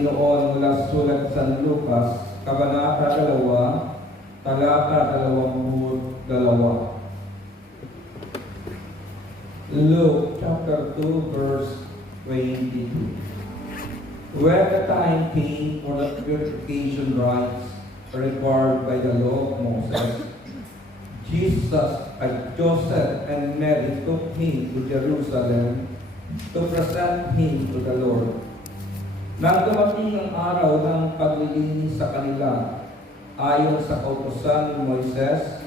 Panginoon mula sa sulat sa San Lucas, Kabanata 2, talata 22. Luke chapter 2, verse 22. When the time came for the purification rites required by the law of Moses, Joseph and Mary took him to Jerusalem to present him to the Lord. Nang dumating ang araw ng paglilinis sa kanila, ayon sa kautusan ni Moises,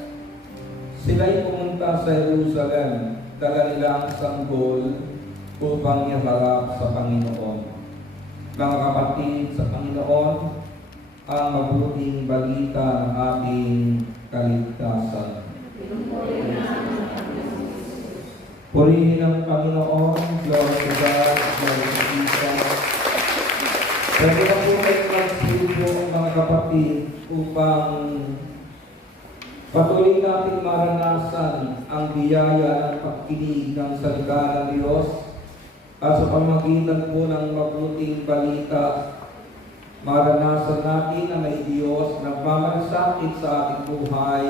sila'y pumunta sa Jerusalem, dala nila ang sanggol upang iharap sa Panginoon. Mga kapatid sa Panginoon, ang mabuting balita ng ating kaligtasan. Purihin ang Panginoon, glory to God, glory to Jesus. Pwede na po kayo magsilbo mga kapatid upang patuloy natin maranasan ang biyaya ng pagkinig ng salita ng Diyos at sa pamagitan po ng mabuting balita, maranasan natin na may Diyos na nagmamalasakit sa ating buhay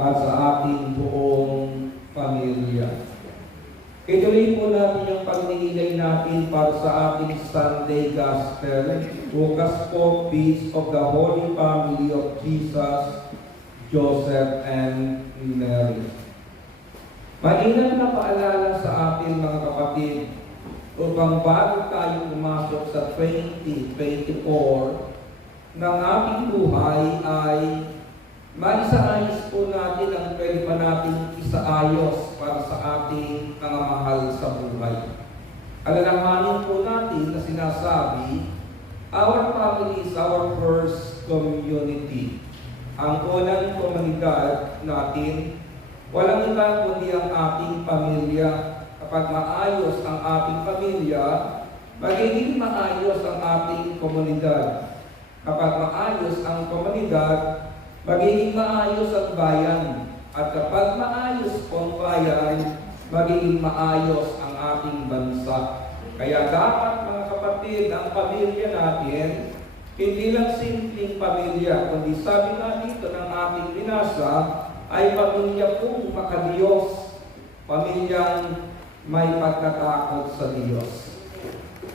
at sa ating buong pamilya. Ituloy po natin yung pagninilay natin para sa ating Sunday Gospel. Bukas po, Peace of the Holy Family of Jesus, Joseph, and Mary. Maingat na paalala sa ating mga kapatid upang bago tayo pumasok sa 2024 ng ating buhay ay maisaayos po natin ang pwede pa natin isaayos para sa ating mga mahal sa buhay. Alalahanin po natin na sinasabi, our family is our first community. Ang unang komunidad natin, walang iba kundi ang ating pamilya. Kapag maayos ang ating pamilya, magiging maayos ang ating komunidad. Kapag maayos ang komunidad, magiging maayos ang bayan. At kapag maayos ang bayan, magiging maayos ang ating bansa. Kaya dapat mga kapatid, ang pamilya natin, hindi lang simpleng pamilya, kundi sabi nga dito ng ating binasa, ay pamilya pong makadiyos. Pamilyang may pagkatakot sa Diyos.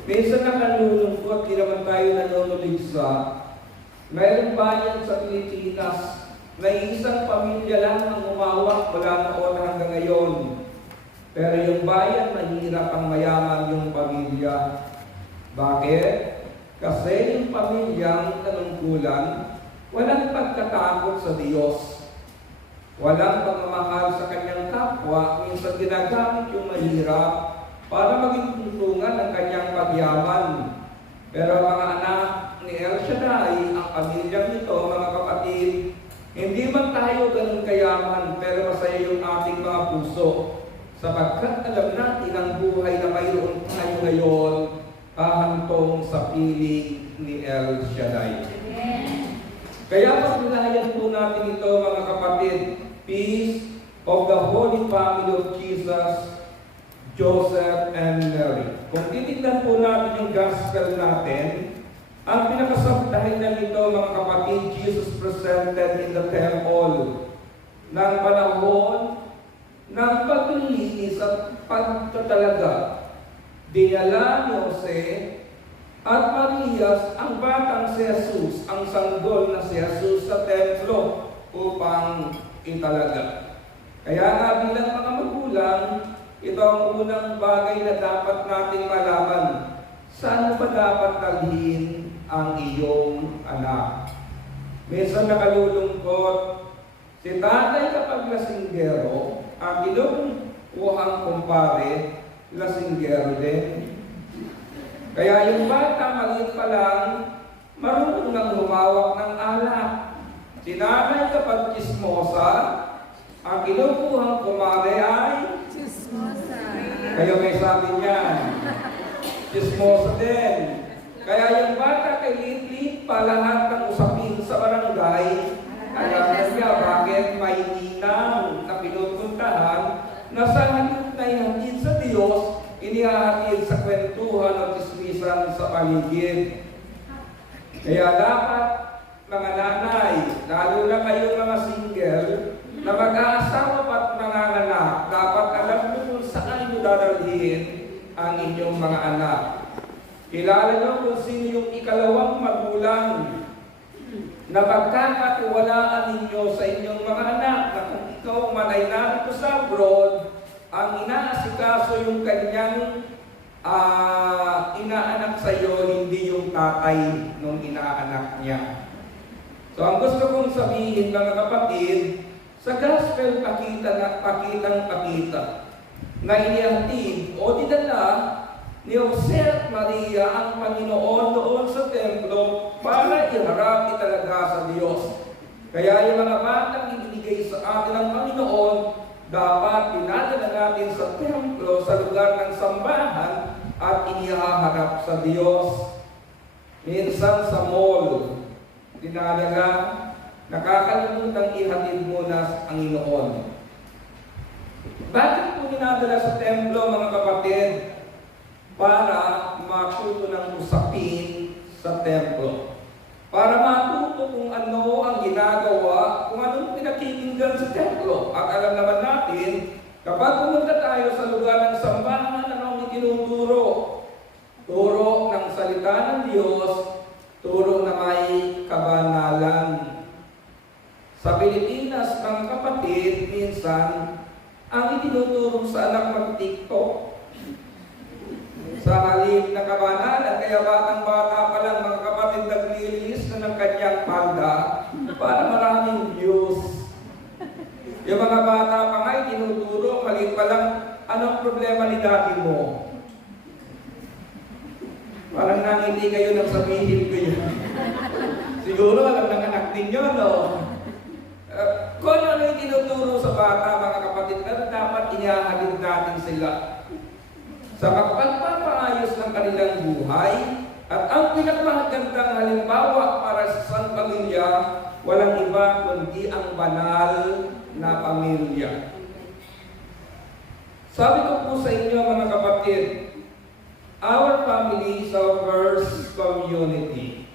Minsan nakalulungkot, di naman tayo nanunuligsa. Mayroong bayan sa Pilipinas na isang pamilya lang ang umawak mula noon hanggang ngayon. Pero yung bayan, mahirap ang mayaman yung pamilya. Bakit? Kasi yung pamilyang nanungkulan, walang pagkatakot sa Diyos. Walang pagmamahal sa kanyang kapwa, minsan ginagamit yung mahirap para maging tuntungan ng kanyang pagyaman. Pero mga anak ni El Shaddai, ang pamilyang ito, mga kapatid, hindi man tayo ganun kayaman, pero masaya yung ating mga puso. Sapagkat alam natin ang buhay na mayroon tayo ngayon, hahantong sa piling ni El Shaddai. Kaya pagnilayan po natin ito mga kapatid, Peace of the Holy Family of Jesus, Joseph, and Mary. Kung titignan po natin yung gospel natin, ang pinakasabdahilan nito mga kapatid, Jesus presented in the temple ng panahon ng paglilinis at pagtatalaga. Dinala ni Jose at Marias ang batang si Jesus, ang sanggol na si Jesus sa templo upang italaga. Kaya nga bilang mga magulang, ito ang unang bagay na dapat nating malaman. Saan ba dapat dalhin ang iyong anak? Minsan nakalulungkot, si tatay kapag lasinggero, ang kinukuhang kumpare, lasinggero din. Kaya yung bata, maliit pa lang, marunong nang humawak ng alak. Sinanay kapag chismosa, ang kinukuhang kumare ay chismosa. Kayo may sabi niyan, chismosa din. Kaya yung bata kay liit-liit pa lahat ng usapin sa barangay, alam na niya bakit may ninang na pinupuntahan na sa halip na ihatid sa Diyos, inihahatid sa kwentuhan at ismisan sa paligid. Kaya dapat, mga nanay, lalo na kayong mga single, na mag-aasawa at nanganganak, dapat alam nyo kung saan nyo dadalhin ang inyong mga anak. Kilala nyo kung sino yung ikalawang magulang na pagkakatiwalaan ninyo sa inyong mga anak na kung ikaw man ay narito sa abroad, ang inaasikaso yung kanyang inaanak sa iyo, hindi yung tatay nung inaanak niya. So ang gusto kong sabihin, mga kapatid, sa gospel pakitang-pakita na inihatid o dinala ni Jose at Maria ang Panginoon doon sa templo para iharap talaga sa Diyos. Kaya yung mga batang ibinigay sa atin ng Panginoon, dapat pinadala natin sa templo, sa lugar ng sambahan, at inihaharap sa Diyos. Minsan sa mall, dinadala, nakakalimutang ihatid muna ang Panginoon. Bakit po dinadala sa templo, mga kapatid? Para matuto ng usapin sa templo. Para matuto kung ano ang ginagawa, kung anong pinakikinggan sa templo. At alam naman natin, kapag pumunta tayo sa lugar ng sambahan, ano ang itinuturo? Turo ng salita ng Diyos, turo na may kabanalan. Sa Pilipinas, mga kapatid, minsan, ang itinuturo sa anak mag-TikTok. Sa halip na kabanalan, kaya batang-bata pa lang, mga kapatid, nag-release na ng kanyang panda para maraming views. Yung mga bata pa nga, tinuturo, maliit pa lang, anong problema ni daddy mo? Parang nangiti kayo nang sabihin ko yun. Siguro alam ng anak ninyo, no? Kung ano yung tinuturo sa bata, mga kapatid, dapat inihahalin natin sila sa pagpapaayos ng kanilang buhay. At ang pinakamagandang halimbawa para sa isang pamilya, walang iba kundi ang banal na pamilya. Sabi ko po sa inyo, mga kapatid, our family is our first community.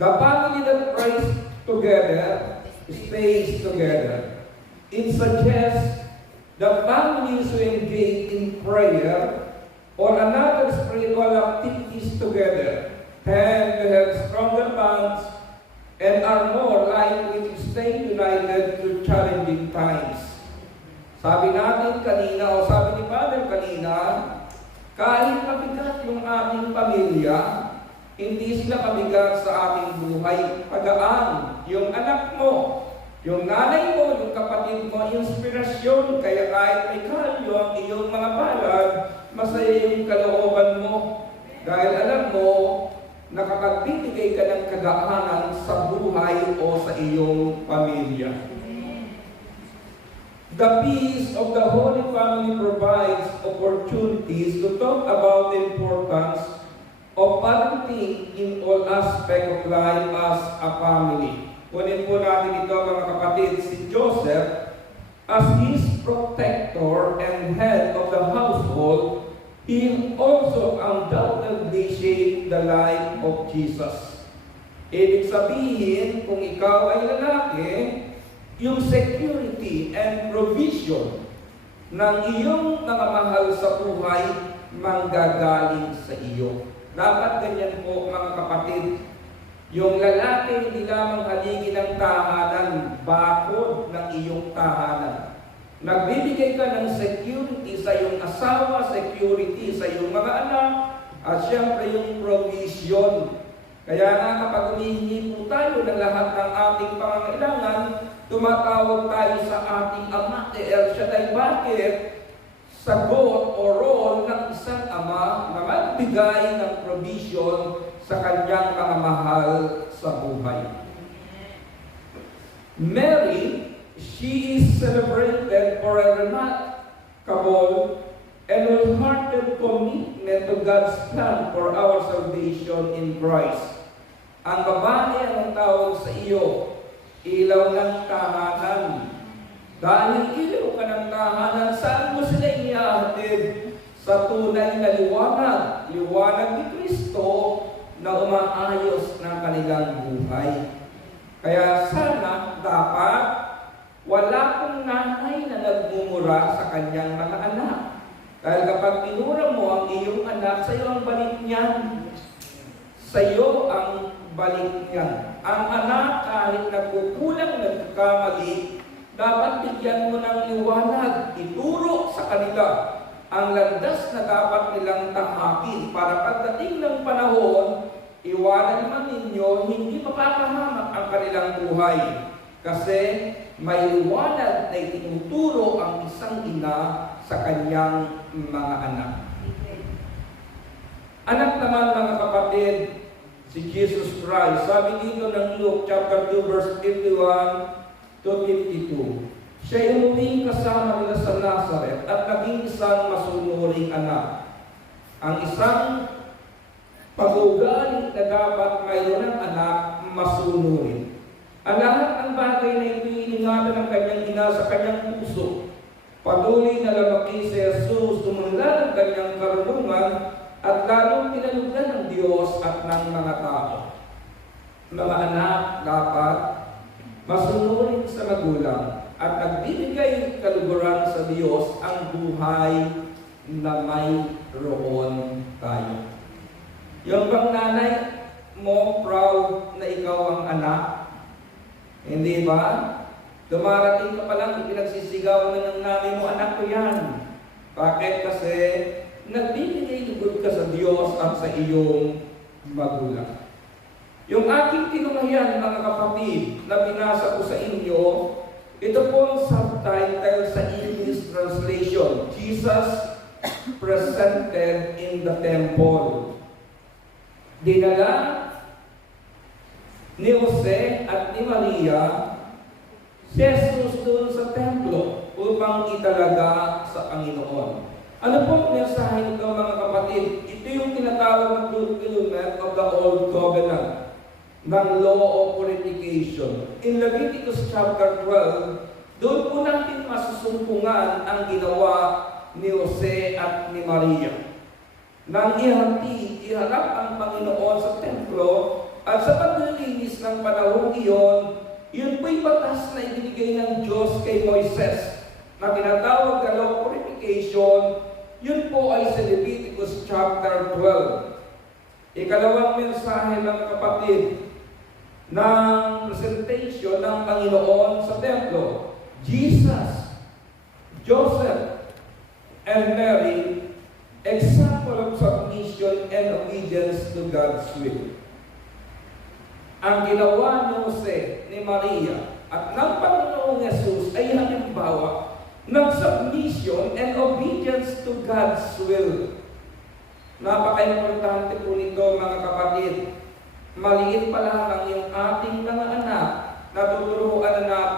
The family that prays together stays together. It suggests the families who engage in prayer or another spiritual activities together tend to have stronger bonds and are more likely to stay united through challenging times. Sabi natin kanina, o sabi ni Father kanina, kahit mabigat yung ating pamilya, hindi sila mabigat sa ating buhay. Pagaan, yung anak mo, yung nanay mo, yung kapatid mo, inspirasyon, kaya kahit may kalyo ang iyong mga palad, masaya yung kalooban mo. Dahil alam mo na kapag bibigay ka ng kagaanan sa buhay o sa iyong pamilya. The peace of the Holy Family provides opportunities to talk about the importance of parenting in all aspects of life as a family. Kunin po natin ito, mga kapatid, si Joseph, as his protector and head of the household, he also undoubtedly shaped the life of Jesus. Ibig sabihin, kung ikaw ay lalaki, yung security and provision ng iyong mga mahal sa buhay manggagaling sa iyo. Dapat ganyan po, mga kapatid. Yung lalaki hindi lamang haligi ng tahanan, bakod ng iyong tahanan. Nagbibigay ka ng security sa iyong asawa, security sa iyong mga anak, at siyempre yung provision. Kaya nga kapag humihingi po tayo ng lahat ng ating pangangailangan, tumatawag tayo sa ating Ama, El Shaddai. Bakit? Sagot o role ng isang ama na magbigay ng provision sa kanyang mga mahal sa buhay. Mary, she is celebrated for a remarkable and wholehearted commitment to God's plan for our salvation in Christ. Ang babae ang tawag sa iyo, ilaw ng tahanan. Dahil ilaw ka ng tahanan, saan mo sila ihahatid? Sa tunay na liwanag, liwanag ni Kristo na umaayos ng kanilang buhay. Kaya sana dapat wala pong nanay na nagmumura sa kanyang mga anak. Dahil kapag pinura mo ang iyong anak, sa iyo ang balik niyan. Sa iyo ang balik niyan. Ang anak kahit nagkukulang, nagkakamali, dapat bigyan mo ng liwanag, ituro sa kanila ang landas na dapat nilang tahakin para pagdating ng panahon, iwanan man ninyo, hindi mapapahamak ang kanilang buhay. Kasi may liwanag na itinuturo ang isang ina sa kanyang mga anak. Anak naman mga kapatid, si Jesus Christ, sabi dito ng Luke chapter 2 verse 51 to 52. Siya umuwi kasama nila sa Nazareth at naging isang masunuring anak. Ang isang pag-uugali na dapat mayroon ng anak, masunurin. Ang lahat ng bagay na ito iningatan ng kanyang ina sa kanyang puso. Patuloy na lumaki si Jesus, tumunla ng kanyang karunungan at lalong pinalugan ng Diyos at ng mga tao. Mga anak, dapat masunurin sa magulang at nagbibigay kaluguran sa Diyos ang buhay na mayroon tayo. Yung bang nanay mo proud na ikaw ang anak? Hindi ba? Dumarating ka pa lang, ipinagsisigawan na ng nanay mo, anak ko yan. Bakit? Kasi nagbibigay lugod ka sa Diyos at sa iyong magulang. Yung aking tinungayan, mga kapatid, na binasa ko sa inyo, ito po ang subtitle sa English translation, Jesus presented in the temple. Dinala ni Jose at ni Maria si Jesus doon sa templo upang italaga sa Panginoon. Ano pong mensahe nito mga kapatid? Ito yung tinatawag na fulfillment of the Old Covenant ng law of purification. In Leviticus chapter 12, doon po natin masusumpungan ang ginawa ni Jose at ni Maria. Nang iharap ang Panginoon sa templo at sa paglilinis ng panahon iyon, yun po'y batas na ibinigay ng Diyos kay Moises na tinatawag na law of purification. Yun po ay sa Leviticus chapter 12. Ikalawang mensahe mga kapatid ng presentation ng Panginoon sa templo. Jesus, Joseph, and Mary, example of submission and obedience to God's will. Ang ginawa ni Jose, ni Maria, at ng Panginoong Jesus ay halimbawa ng submission and obedience to God's will. Napaka-importante po nito mga kapatid. Maliit pa lamang yung ating mga anak na tuturuan na